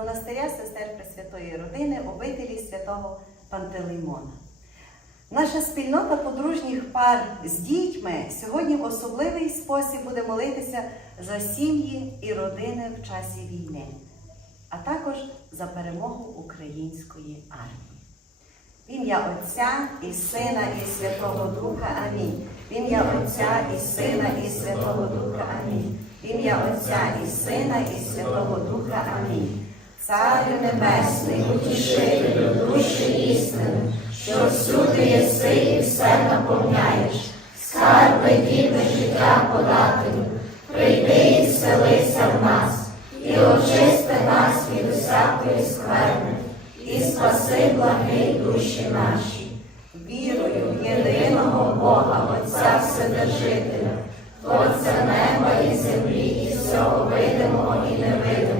монастиря сестер Пресвятої Родини, обителі святого Пантелеймона. Наша спільнота подружніх пар з дітьми сьогодні в особливий спосіб буде молитися за сім'ї і родини в часі війни, а також за перемогу української армії. В ім'я Отця і Сина, і Святого Духа. Амінь. В ім'я Отця і Сина, і Святого Духа. Амінь. В ім'я Отця і Сина, і Святого Духа. Амінь. Царю Небесний, утішителю, душі істини, що всюди єси і все наповняєш, скарби діти життя подателю, прийди і вселися в нас, і очисти нас від усякої скверни, і спаси благий душі наші. Вірую в єдиного Бога, Отця Вседержителя, Творця неба і землі, і всього видимого і невидимого,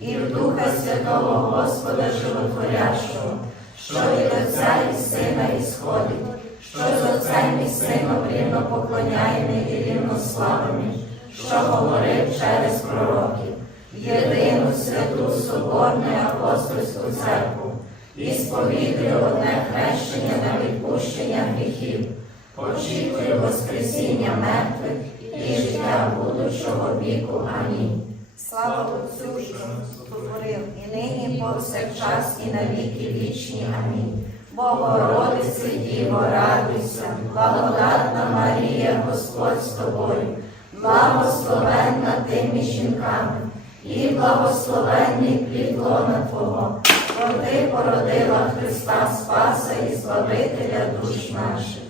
І в Духа Святого Господа Животворящого, що від Отця і Сина ісходить, що з Отцем і Сином рівно поклоняємий і рівно славений, що говорив через пророків, єдину святу Соборну апостольську церкву, і сповідую одне хрещення на відпущення гріхів, очікую Воскресіння мертвих і життя будучого віку. Амінь. Слава Отцю, що створив, і нині, повсякчас, і на віки вічні. Амінь. Богородице, Діво, радуйся, благодатна Марія, Господь з тобою, благословенна ти жінками, і благословенний плід Твого, бо ти породила Христа Спаса і Збавителя душ наших.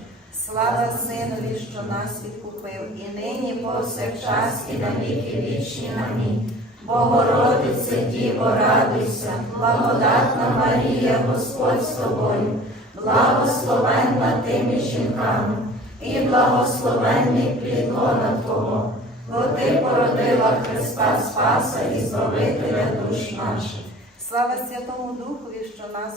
Слава Синові, що нас відкупив, і нині, повсякчас, і на віки вічні. Амінь. Богородице, Діво, радуйся, благодатна Марія, Господь з тобою, благословенна ти жінками, і благословенний плід лона Твого, бо ти породила Христа Спаса і Збавителя душ наших. Слава Святому Духові, що нас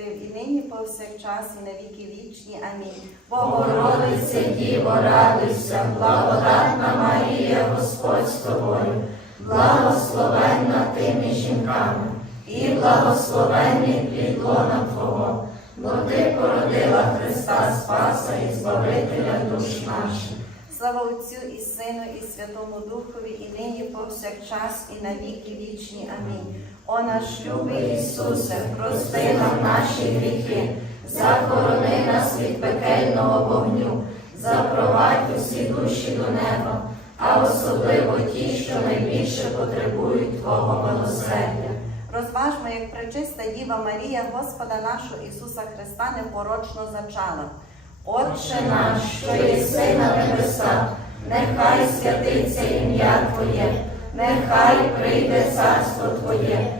укріпив, і нині повсякчас, і на віки вічні. Амінь. Богородице, Діво, радуйся, благодатна Марія, Господь з тобою, благословенна ти між жінками, і благословенний плід лона Твого, бо ти породила Христа Спаса і Збавителя душ наших. Слава Отцю і Сину, і Святому Духові, і нині повсякчас, і на віки вічні. Амінь. О наш любий Ісусе, прости нам наші гріхи, захорони нас від пекельного вогню, запровадь усі душі до неба, а особливо ті, що найбільше потребують Твого милосердя. Розважмо, як пречиста Діва Марія, Господа нашого Ісуса Христа непорочно зачала. Отче наш, що єси на небесах, нехай святиться ім'я Твоє, нехай прийде царство Твоє,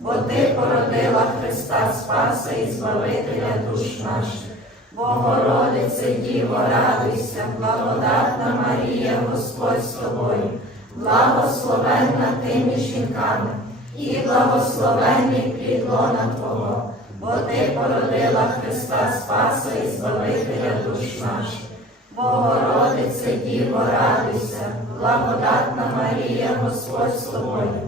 бо Ти породила Христа Спаса і Збавителя душ наших. Богородице Діво, радуйся, благодатна Марія, Господь з тобою, благословенна ти між жінками, і благословенний плід Твого, бо Ти породила Христа Спаса і Збавителя душ наших. Богородице Діво, радуйся, благодатна Марія, Господь з тобою,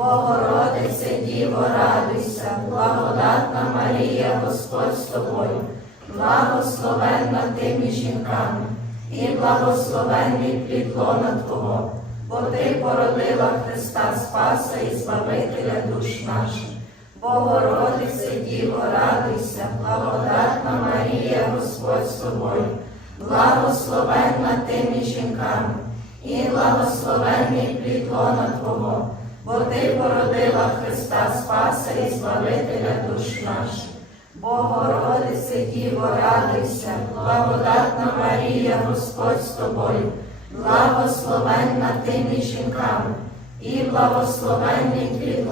Богородице Діво, радуйся, благодатна Марія, Господь з тобою, благословенна ти між жінками, і благословенний плід лона Твого, бо Ти породила Христа Спаса і Збавителя душ наших. Богородице Діво, радуйся, благодатна Марія, Господь з тобою, благословенна ти між жінками, і благословенний плід лона Твого, бо Ти породила Христа Спаса і Збавителя душ наших. Богородице Діво, радуйся, благодатна Марія, Господь з тобою, благословенна ти між жінками, і благословенний плід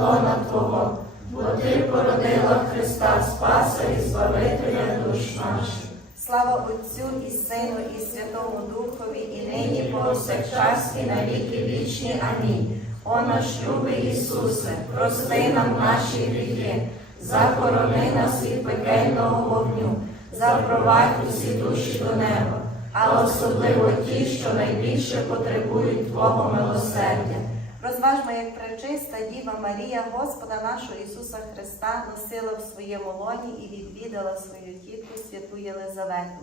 Твого, бо Ти породила Христа Спаса і Збавителя душ наших. Слава Отцю і Сину, і Святому Духові, і нині, повсякчас, і на віки вічні. Амінь. О наш любий Ісусе, прости нам наші гріхи, захорони нас від пекельного вогню, запровадь усі душі до неба, а особливо ті, що найбільше потребують Твого милосердя. Розважмо, як пречиста Діва Марія, Господа нашого Ісуса Христа, носила в своєму лоні і відвідала свою тітку святу Єлизавету.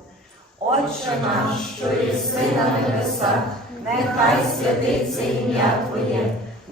Отче наш, що єси на небесах, нехай святиться ім'я Твоє,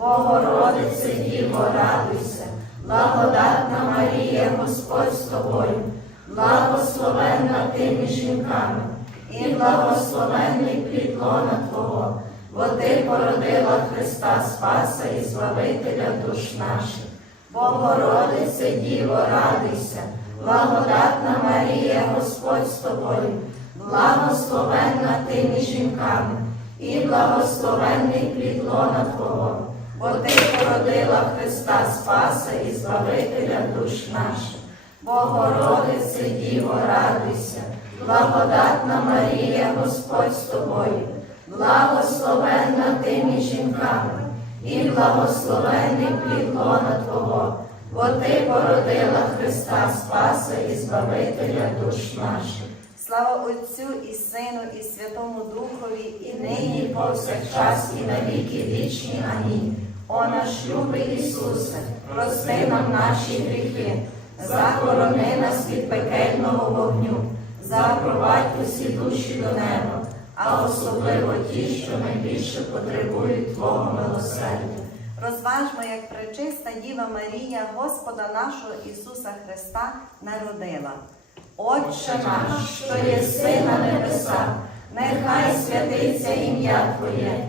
Богородице, Діво, радуйся, благодатна Марія, Господь з тобою, благословенна ти між жінками, і благословенний плід лона Твого, бо ти породила Христа Спаса і Збавителя душ наших. Богородице, Діво, радуйся, благодатна Марія, Господь з тобою, благословенна ти між жінками, і благословенний плід лона Твого, бо ти породила Христа Спаса і Збавителя душ наших. Богородице, Діво, радуйся, благодатна Марія, Господь з тобою, благословенна ти між жінками, і благословенний плід лона Твого, бо ти породила Христа Спаса і Збавителя душ наших. Слава Отцю і Сину, і Святому Духові, і І нині повсякчас і на віки вічні. Амінь. О наш любий Ісусе, прости нам наші гріхи, захорони нас від пекельного вогню, запровадь усі душі до неба, а особливо ті, що найбільше потребують Твого милосердя. Розважмо, як пречиста Діва Марія, Господа нашого Ісуса Христа народила. Отче наш, що єси на небесах, нехай святиться ім'я Твоє,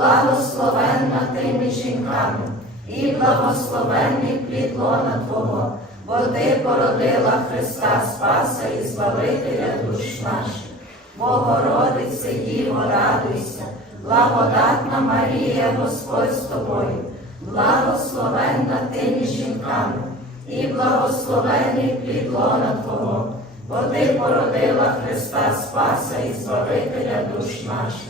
благословенна ти жінками, і благословенний плід Твого, бо ти породила Христа Спаса і Збавителя душ наших. Богородице, Діво, радуйся, благодатна Марія, Господь з тобою, благословенна ти жінками, і благословенний плід лона Твого, бо ти породила Христа Спаса і Збавителя душ наших.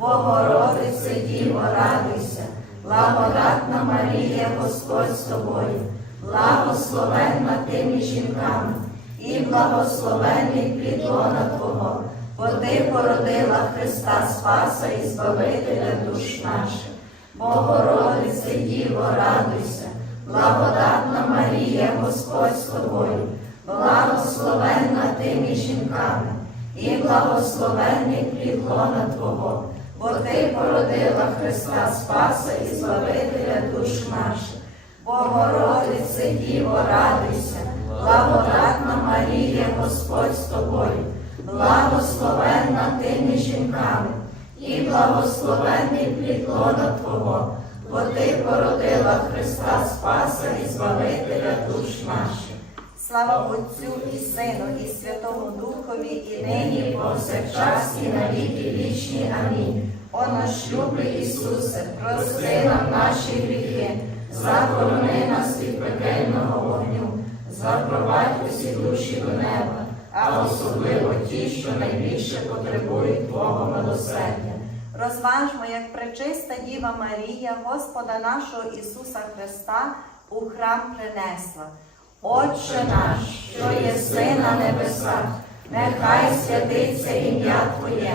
Богородице, Діво, радуйся, благодатна Марія, Господь з тобою, благословенна ти між жінками, і благословенний плід лона Твого, бо ти породила Христа Спаса і Збавителя душ наших. Богородице, Діво, радуйся, благодатна Марія, Господь з тобою, благословенна ти між жінками, і благословенний плід лона Твого, бо Ти породила Христа Спаса і Збавителя душ наших. Богородице, Діво, радуйся, благодатна Марія, Господь з тобою, благословенна ти між жінками, і благословенний плід Твого, бо Ти породила Христа Спаса і Збавителя душ наших. Слава Отцю і Сину, і Святому Духові, і нині, нині, повсякчас і на віки вічні. Амінь. О наш любий Ісусе, прости нам наші гріхи, захорони нас від пекельного вогню, запровадь усі душі до неба, а особливо ті, що найбільше потребують Твого милосердя. Розважмо, як пречиста Діва Марія, Господа нашого Ісуса Христа у храм принесла. Отче наш, що єси на небесах, нехай святиться ім'я Твоє,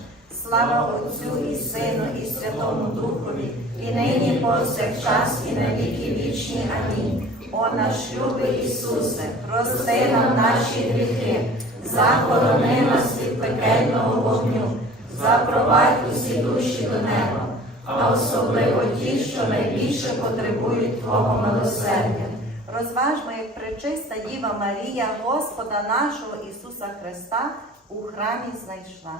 Слава Отцю і Сину, і Святому Духові, і нині, повсякчас, і на віки вічні. Амінь. О наш любий Ісусе, прости нам наші гріхи, Захорони нас від пекельного вогню, запровадь усі душі до неба, а особливо ті, що найбільше потребують Твого милосердя. розважмо, як пречиста Діва Марія, Господа нашого Ісуса Христа у храмі знайшла.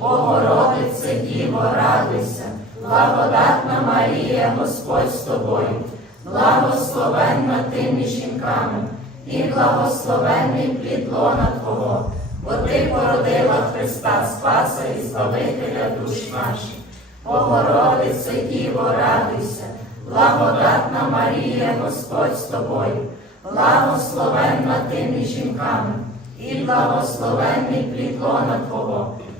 Богородице, Діво, радуйся, благодатна Марія, Господь з тобою, благословенна ти між жінками, і благословенний плід лона Твого, бо ти породила Христа Спаса і Збавителя душ наших. Богородице, Діво, радуйся, благодатна Марія, Господь з тобою, благословенна ти між жінками, і благословенний плід лона Твого,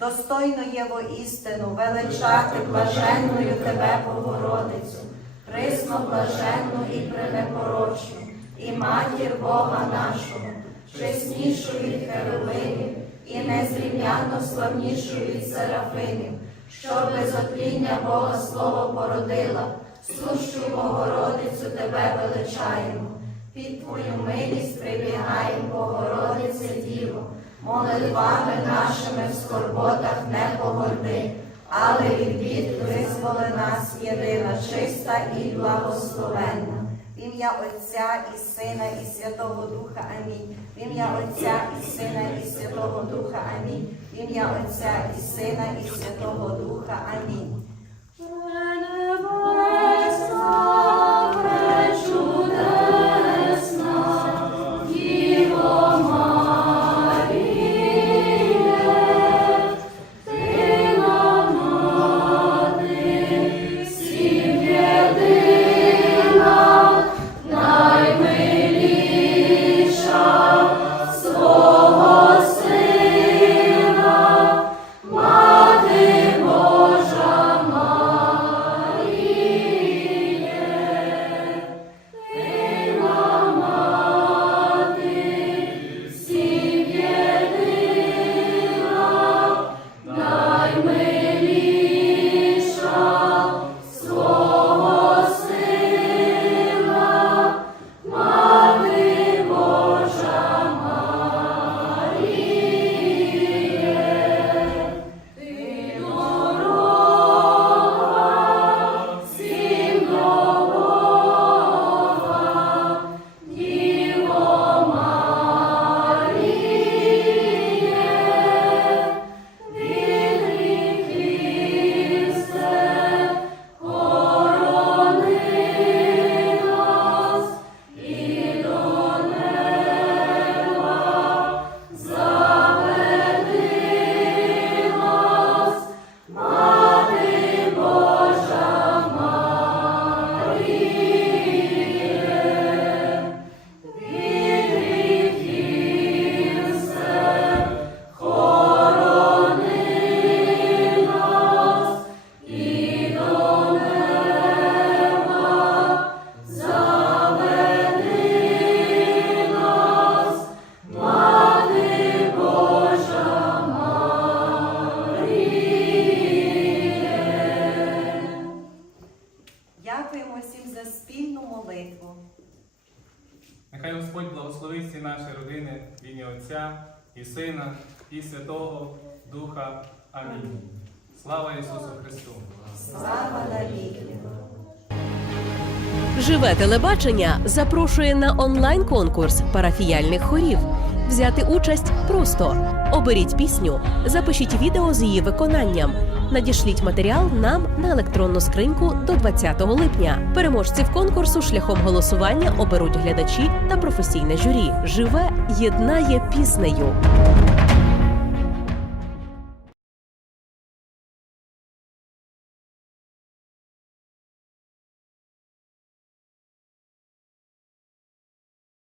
Достойно є воістину величати блаженною тебе, Богородицю, присно блаженну і пренепорочну, і матір Бога нашого, чеснішу від херовимів, і незрівняно славнішу від серафимів, що без отління Бога Слово породила, сущу Богородицю тебе величаємо. Під Твою милість прибігаємо, Богородице Діво, молитвами нашими в скорботах не погорди, але від бід визволи нас єдина, чиста і благословенна. В ім'я Отця і Сина, і Святого Духа. Амінь. В ім'я Отця і Сина, і Святого Духа. Амінь. В ім'я Отця і Сина, і Святого Духа. Амінь. за спільну молитву. Нехай Господь благословить всі наші родини в ім'я Отця і Сина, і Святого Духа. Амінь. Амінь. Слава Ісусу Христу! Слава навіки! Живе телебачення запрошує на онлайн-конкурс парафіяльних хорів. Взяти участь просто оберіть пісню, запишіть відео з її виконанням надішліть матеріал нам на електронну скриньку до 20 липня. Переможців конкурсу шляхом голосування оберуть глядачі та професійне журі. Живе єднає піснею.